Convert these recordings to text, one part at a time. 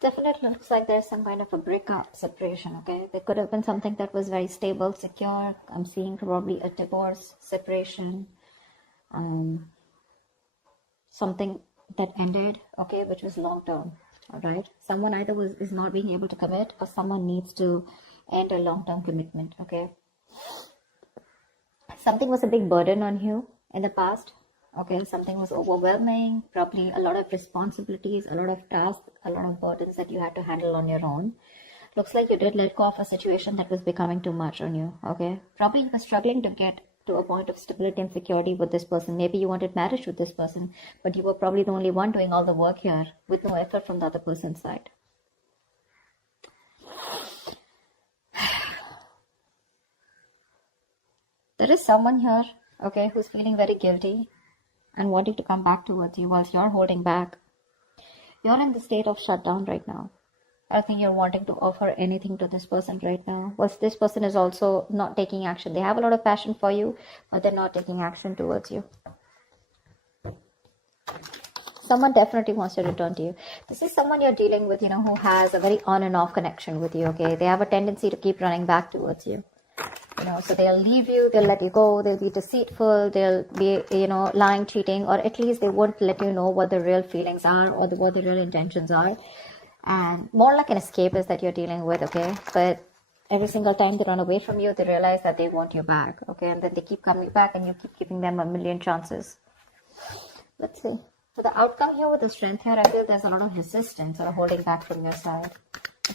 Definitely looks like there's some kind of a breakup, separation, okay? There could have been something that was very stable, secure. I'm seeing probably a divorce, separation, um, something that ended, okay, which was long term, all right? Someone either is not being able to commit, or someone needs to end a long term commitment, okay? Something was a big burden on you in the past, okay? Something was overwhelming, probably a lot of responsibilities, a lot of tasks, a lot of burdens that you had to handle on your own. Looks like you did let go of a situation that was becoming too much on you, okay? Probably you were struggling to get to a point of stability and security with this person. Maybe you wanted marriage with this person, but you were probably the only one doing all the work here with no effort from the other person's side. There is someone here, okay, who's feeling very guilty and wanting to come back towards you whilst you're holding back. You're in the state of shutdown right now. I don't think you're wanting to offer anything to this person right now. Whilst this person is also not taking action. They have a lot of passion for you, but they're not taking action towards you. Someone definitely wants to return to you. This is someone you're dealing with, who has a very on and off connection with you, okay? They have a tendency to keep running back towards you. So they'll leave you, they'll let you go, they'll be deceitful, they'll be, lying, cheating, or at least they won't let you know what the real feelings are or what the real intentions are. And more like an escapist that you're dealing with, okay? But every single time they run away from you, they realize that they want you back, okay? And then they keep coming back and you keep giving them a million chances. Let's see. So the outcome here with the strength here, I feel there's a lot of resistance or holding back from your side.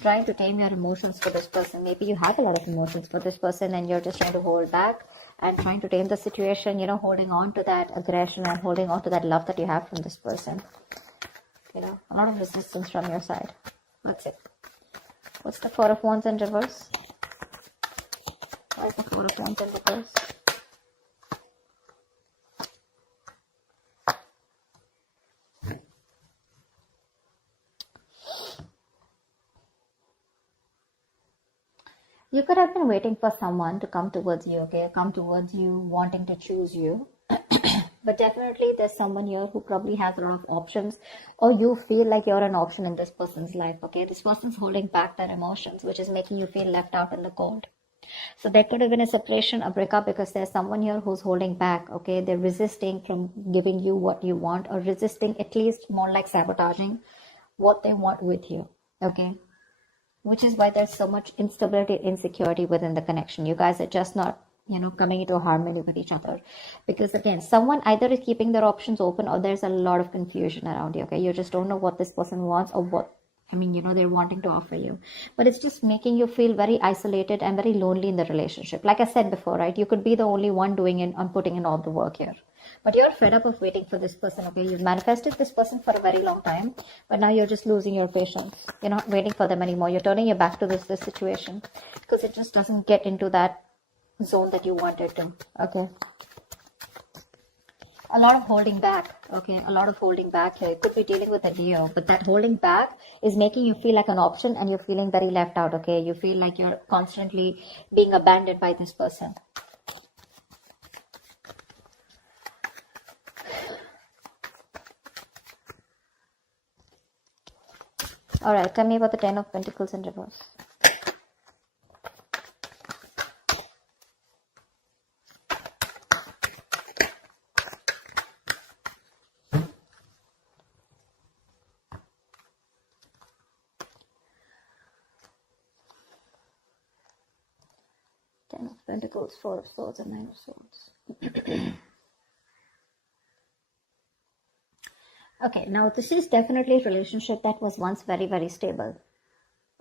Trying to tame your emotions for this person. Maybe you have a lot of emotions for this person and you're just trying to hold back and trying to tame the situation, holding on to that aggression and holding on to that love that you have from this person. A lot of resistance from your side. That's it. What's the Four of Wands in reverse? Why is the Four of Wands in reverse? You could have been waiting for someone to come towards you, okay? Come towards you, wanting to choose you. But definitely there's someone here who probably has a lot of options, or you feel like you're an option in this person's life, okay? This person's holding back their emotions, which is making you feel left out in the cold. So there could have been a separation, a breakup, because there's someone here who's holding back, okay? They're resisting from giving you what you want, or resisting, at least more like sabotaging what they want with you, okay? Which is why there's so much instability, insecurity within the connection. You guys are just not, coming into harmony with each other. Because again, someone either is keeping their options open, or there's a lot of confusion around you, okay? You just don't know what this person wants, or what, they're wanting to offer you. But it's just making you feel very isolated and very lonely in the relationship. Like I said before, right? You could be the only one doing it and putting in all the work here. But you're fed up of waiting for this person, okay? You've manifested this person for a very long time, but now you're just losing your patience. You're not waiting for them anymore. You're turning your back to this situation because it just doesn't get into that zone that you wanted to, okay? A lot of holding back, okay? A lot of holding back here. You could be dealing with a Leo, but that holding back is making you feel like an option and you're feeling very left out, okay? You feel like you're constantly being abandoned by this person. Alright, tell me about the Ten of Pentacles in reverse. Ten of Pentacles, Four of Swords, and Nine of Swords. Okay, now this is definitely a relationship that was once very, very stable.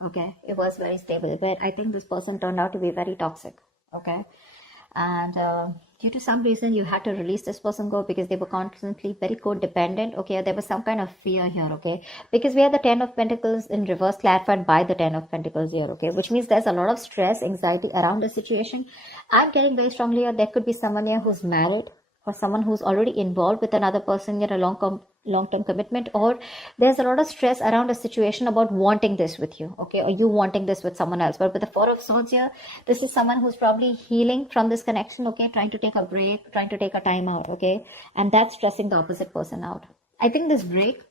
Okay, it was very stable, but I think this person turned out to be very toxic. Okay, and due to some reason you had to release this person go because they were constantly very codependent. Okay, there was some kind of fear here. Okay, because we have the Ten of Pentacles in reverse clarified by the Ten of Pentacles here. Okay, which means there's a lot of stress, anxiety around the situation. I'm getting very strongly here there could be someone here who's married, or someone who's already involved with another person in a long-term commitment, or there's a lot of stress around a situation about wanting this with you, okay, or you wanting this with someone else. But with the Four of Swords here, this is someone who's probably healing from this connection, okay, trying to take a break, trying to take a time out, okay, and that's stressing the opposite person out. I think this break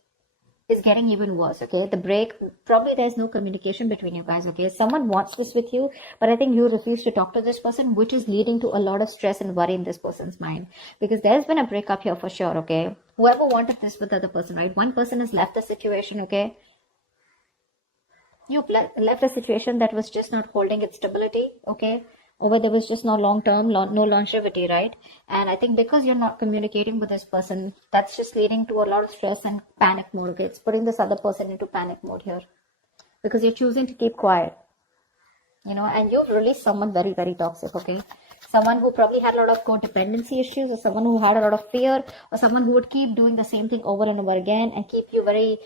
is getting even worse, okay? The break, probably there's no communication between you guys, okay? Someone wants this with you, but I think you refuse to talk to this person, which is leading to a lot of stress and worry in this person's mind, because there's been a breakup here for sure, okay? Whoever wanted this with the other person, right? One person has left the situation, okay? You left a situation that was just not holding its stability, okay? Or where there was just no long-term, no longevity, right? And I think because you're not communicating with this person, that's just leading to a lot of stress and panic mode, okay? It's putting this other person into panic mode here because you're choosing to keep quiet, you know, and you've released someone very, very toxic, okay? Someone who probably had a lot of codependency issues, or someone who had a lot of fear, or someone who would keep doing the same thing over and over again and keep you very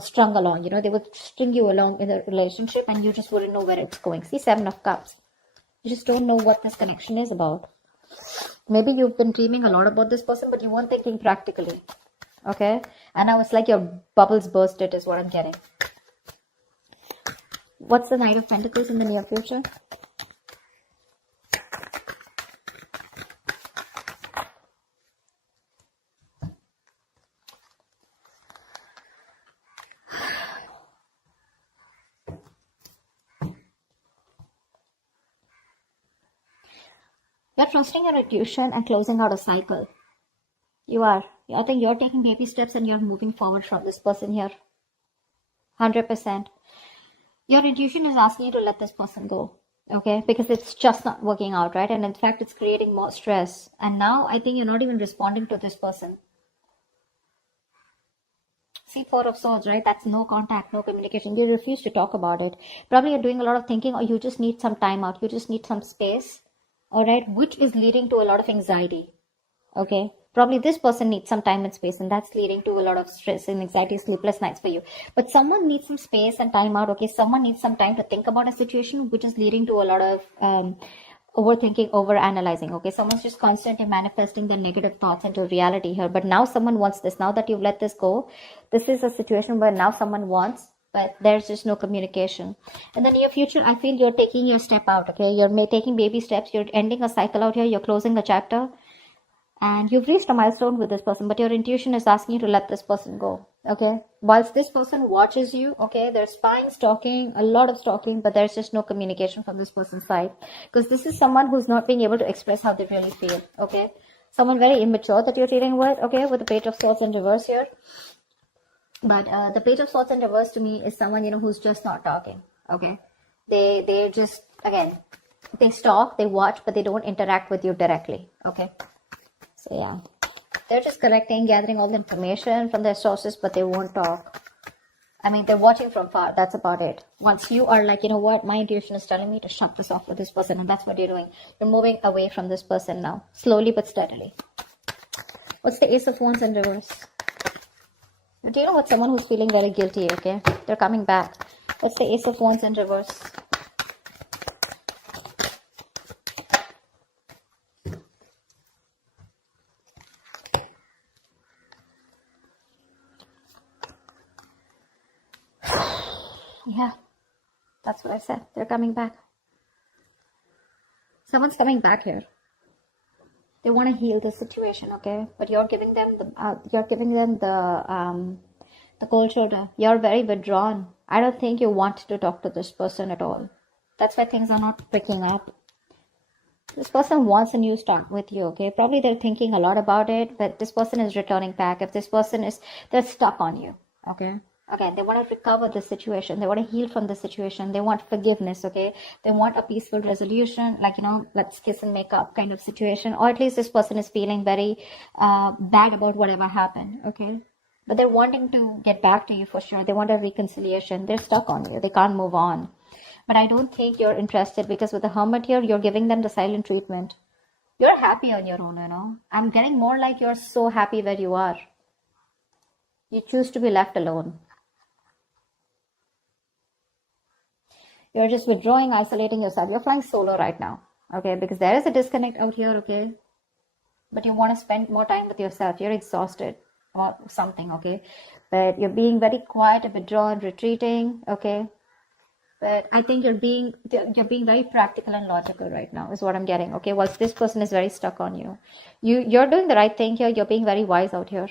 strung along, you know, they would string you along in a relationship and you just wouldn't know where it's going. See, 7 of Cups. You just don't know what this connection is about. Maybe you've been dreaming a lot about this person, but you weren't thinking practically. Okay? And now it's like your bubbles bursted is what I'm getting. What's the Knight of Pentacles in the near future? You're trusting your intuition and closing out a cycle. You are. I think you're taking baby steps and you're moving forward from this person here. 100%. Your intuition is asking you to let this person go. Okay? Because it's just not working out, right? And in fact, it's creating more stress. And now I think you're not even responding to this person. See, 4 of Swords, right? That's no contact, no communication. You refuse to talk about it. Probably you're doing a lot of thinking, or you just need some time out. You just need some space. All right, which is leading to a lot of anxiety. Okay, probably this person needs some time and space, and that's leading to a lot of stress and anxiety, sleepless nights for you. But someone needs some space and time out. Okay, someone needs some time to think about a situation, which is leading to a lot of overthinking, overanalyzing. Okay, someone's just constantly manifesting their negative thoughts into reality here. But now someone wants this. Now that you've let this go, this is a situation where now someone wants, but there's just no communication. In the near future, I feel you're taking your step out, okay? You're taking baby steps. You're ending a cycle out here. You're closing a chapter. And you've reached a milestone with this person, but your intuition is asking you to let this person go, okay? Whilst this person watches you, okay, there's spying, stalking, a lot of stalking, but there's just no communication from this person's side. Because this is someone who's not being able to express how they really feel, okay? Someone very immature that you're dealing with, okay, with the Page of Swords in reverse here. But the Page of Swords in reverse to me is someone, you know, who's just not talking, okay? They're just, again, they stalk, they watch, but they don't interact with you directly, okay? So, yeah. They're just collecting, gathering all the information from their sources, but they won't talk. I mean, they're watching from far. That's about it. Once you are like, you know what, my intuition is telling me to shut this off with this person, and that's what you're doing. You're moving away from this person now, slowly but steadily. What's the Ace of Wands in reverse? Do you know what? Someone who's feeling very guilty, okay? They're coming back. What's the Ace of Wands in reverse? Yeah, that's what I said. They're coming back. Someone's coming back here. They want to heal the situation, okay? But you're giving them the cold shoulder. You're very withdrawn. I don't think you want to talk to this person at all. That's why things are not picking up. This person wants a new start with you, okay? Probably they're thinking a lot about it, but this person is returning back. If this person is, they're stuck on you, okay? Again, they want to recover the situation. They want to heal from the situation. They want forgiveness, okay? They want a peaceful resolution, like, you know, let's kiss and make up kind of situation. Or at least this person is feeling very bad about whatever happened, okay? But they're wanting to get back to you for sure. They want a reconciliation. They're stuck on you. They can't move on. But I don't think you're interested, because with the Hermit here, you're giving them the silent treatment. You're happy on your own, you know? I'm getting more like you're so happy where you are. You choose to be left alone. You're just withdrawing, isolating yourself. You're flying solo right now, okay? Because there is a disconnect out here, okay? But you want to spend more time with yourself. You're exhausted about something, okay? But you're being very quiet, withdrawn, retreating, okay? But I think you're being very practical and logical right now, is what I'm getting, okay? Whilst this person is very stuck on you. You're doing the right thing here. You're being very wise out here.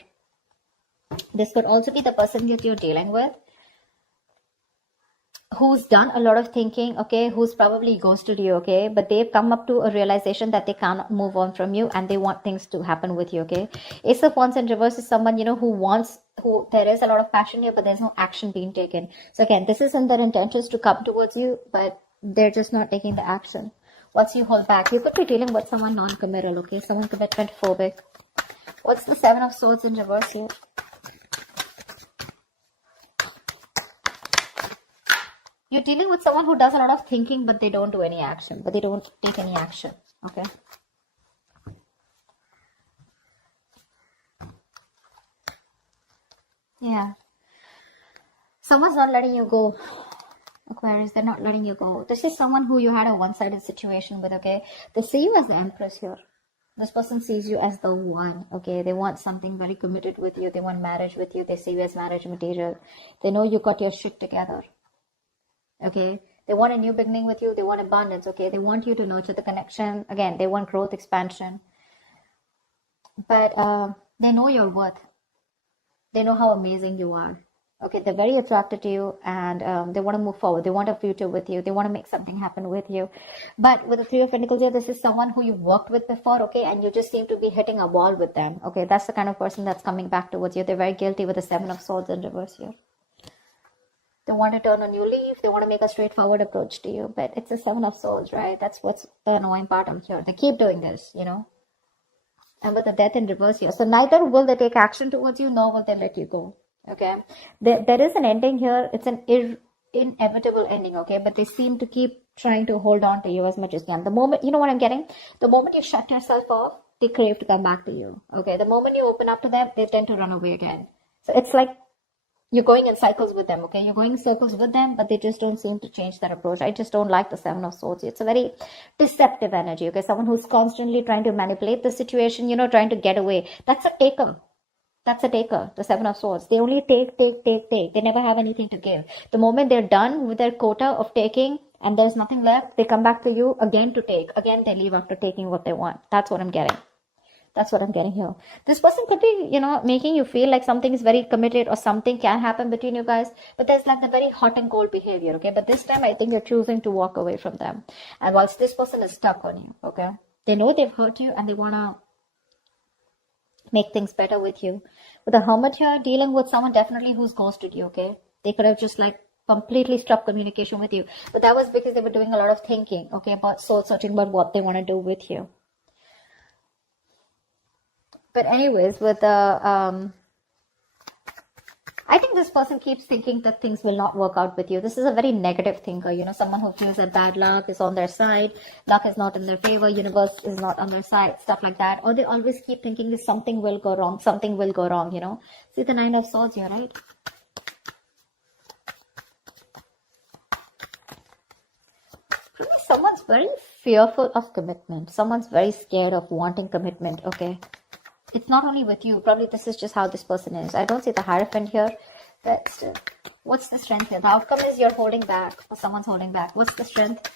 This could also be the person that you're dealing with, who's done a lot of thinking, okay, who's probably ghosted you, okay, but they've come up to a realization that they cannot move on from you and they want things to happen with you, okay. Ace of Wands in reverse is someone, who there is a lot of passion here, but there's no action being taken. So again, this isn't their intentions to come towards you, but they're just not taking the action. What's you hold back? You could be dealing with someone non-committal, okay, someone commitment phobic. What's the Seven of Swords in reverse here? You're dealing with someone who does a lot of thinking, but they don't do any action, but they don't take any action, okay? Yeah. Someone's not letting you go, Aquarius. They're not letting you go. This is someone who you had a one-sided situation with, okay? They see you as the Empress here. This person sees you as the one, okay? They want something very committed with you. They want marriage with you. They see you as marriage material. They know you got your shit together. Okay, they want a new beginning with you. They want abundance. Okay, they want you to nurture the connection. Again, they want growth, expansion. But they know your worth. They know how amazing you are. Okay, they're very attracted to you, and they want to move forward. They want a future with you. They want to make something happen with you. But with the Three of Pentacles here, this is someone who you've worked with before, okay, and you just seem to be hitting a wall with them. Okay, that's the kind of person that's coming back towards you. They're very guilty with the Seven of Swords in reverse here. They want to turn a new leaf. They want to make a straightforward approach to you. But it's a Seven of Swords, right? That's what's the annoying part of here. They keep doing this, And with the Death in reverse here. So neither will they take action towards you, nor will they let you go. Okay? There is an ending here. It's an inevitable ending, okay? But they seem to keep trying to hold on to you as much as they can. The moment, you know what I'm getting? The moment you shut yourself off, they crave to come back to you. Okay? The moment you open up to them, they tend to run away again. So it's like you're going in cycles with them, okay? You're going in circles with them, but they just don't seem to change their approach. I just don't like the Seven of Swords. It's a very deceptive energy, okay? Someone who's constantly trying to manipulate the situation, trying to get away. That's a taker. That's a taker, the Seven of Swords. They only take. They never have anything to give. The moment they're done with their quota of taking and there's nothing left, they come back to you again to take. Again, they leave after taking what they want. That's what I'm getting. That's what I'm getting here. This person could be, making you feel like something is very committed or something can happen between you guys. But there's like the very hot and cold behavior, okay? But this time I think you're choosing to walk away from them. And whilst this person is stuck on you, okay? They know they've hurt you and they want to make things better with you. With the Hermit here, dealing with someone definitely who's ghosted you, okay? They could have just like completely stopped communication with you. But that was because they were doing a lot of thinking, okay? About soul searching about what they want to do with you. But anyways, with the, I think this person keeps thinking that things will not work out with you. This is a very negative thinker, someone who feels that bad luck is on their side, luck is not in their favor, universe is not on their side, stuff like that. Or they always keep thinking that something will go wrong, See the Nine of Swords here, right? Someone's very fearful of commitment. Someone's very scared of wanting commitment, okay? It's not only with you. Probably this is just how this person is. I don't see the Hierophant here. But still, what's the strength here? The outcome is you're holding back or someone's holding back. What's the strength?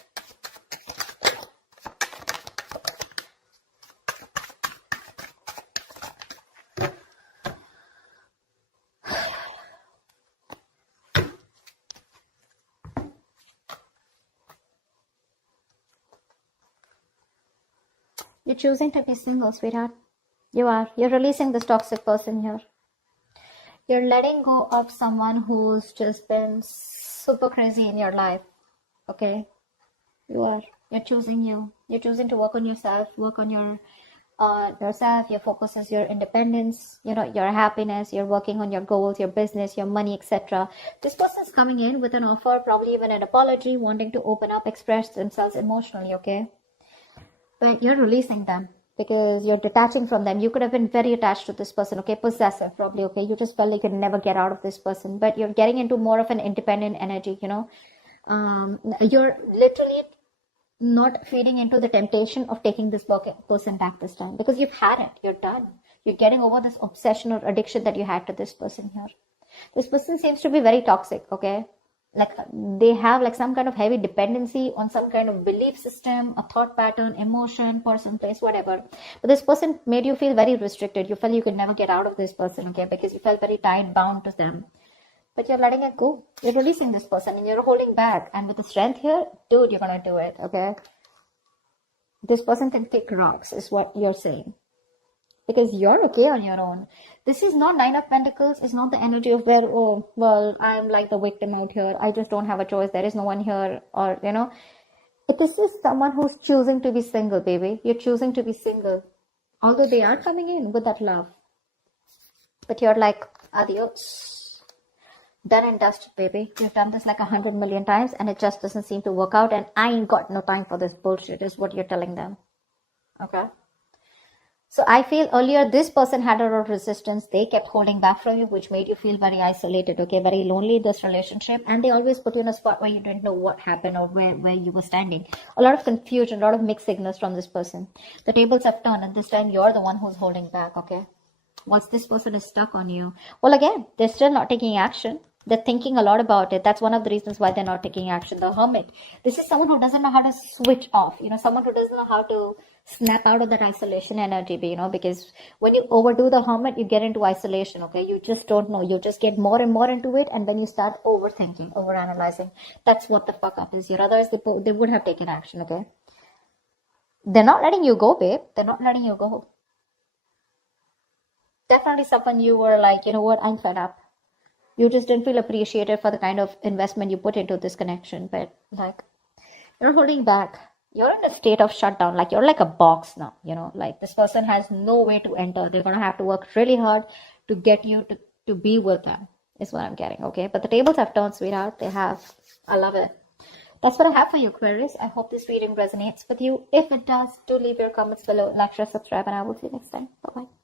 You're choosing to be single, sweetheart. You are. You're releasing this toxic person here. You're letting go of someone who's just been super crazy in your life. Okay? You are. You're choosing you. You're choosing to work on yourself, work on yourself. Your focus is your independence, your happiness. You're working on your goals, your business, your money, etc. This person's coming in with an offer, probably even an apology, wanting to open up, express themselves emotionally, okay? But you're releasing them. Because you're detaching from them. You could have been very attached to this person, okay? Possessive, probably, okay? You just felt like you could never get out of this person. But you're getting into more of an independent energy, You're literally not feeding into the temptation of taking this person back this time. Because you've had it. You're done. You're getting over this obsession or addiction that you had to this person here. This person seems to be very toxic, okay? like they have like some kind of heavy dependency on some kind of belief system, a thought pattern, emotion, person, place, whatever. But this person made you feel very restricted. You felt you could never get out of this person, okay, because you felt very tied, bound to them. But you're letting it go. You're releasing this person and you're holding back. And with the strength here, dude, you're gonna do it, okay? This person can kick rocks, is what you're saying. Because you're okay on your own. This is not Nine of Pentacles. It's not the energy of where, oh, well, I'm like the victim out here. I just don't have a choice. There is no one here. Or, you know, this is someone who's choosing to be single, baby. You're choosing to be single. Although they are coming in with that love. But you're like, adios. Done and dusted, baby. You've done this like 100 million times and it just doesn't seem to work out. And I ain't got no time for this bullshit, is what you're telling them. Okay? So I feel earlier this person had a lot of resistance. They kept holding back from you, which made you feel very isolated, okay, very lonely in this relationship. And they always put you in a spot where you didn't know what happened or where you were standing. A lot of confusion, a lot of mixed signals from this person. The tables have turned and this time you're the one who's holding back, okay? Once this person is stuck on you, well, again, they're still not taking action. They're thinking a lot about it. That's one of the reasons why they're not taking action. The Hermit. This is someone who doesn't know how to switch off. You know, someone who doesn't know how to snap out of that isolation energy, you know, because when you overdo the Hermit, you get into isolation, okay? You just don't know. You just get more and more into it. And then you start overthinking, overanalyzing. That's what the fuck up is here. Otherwise, they would have taken action, okay? They're not letting you go, babe. They're not letting you go. Definitely someone you were like, you know what, I'm fed up. You just didn't feel appreciated for the kind of investment you put into this connection. But like, you're holding back. You're in a state of shutdown. Like you're like a box now, you know, like this person has no way to enter. They're going to have to work really hard to get you to be with them is what I'm getting. Okay. But the tables have turned, sweetheart. They have. I love it. That's what I have for you, Aquarius. I hope this reading resonates with you. If it does, do leave your comments below, like, share, subscribe, and I will see you next time. Bye-bye.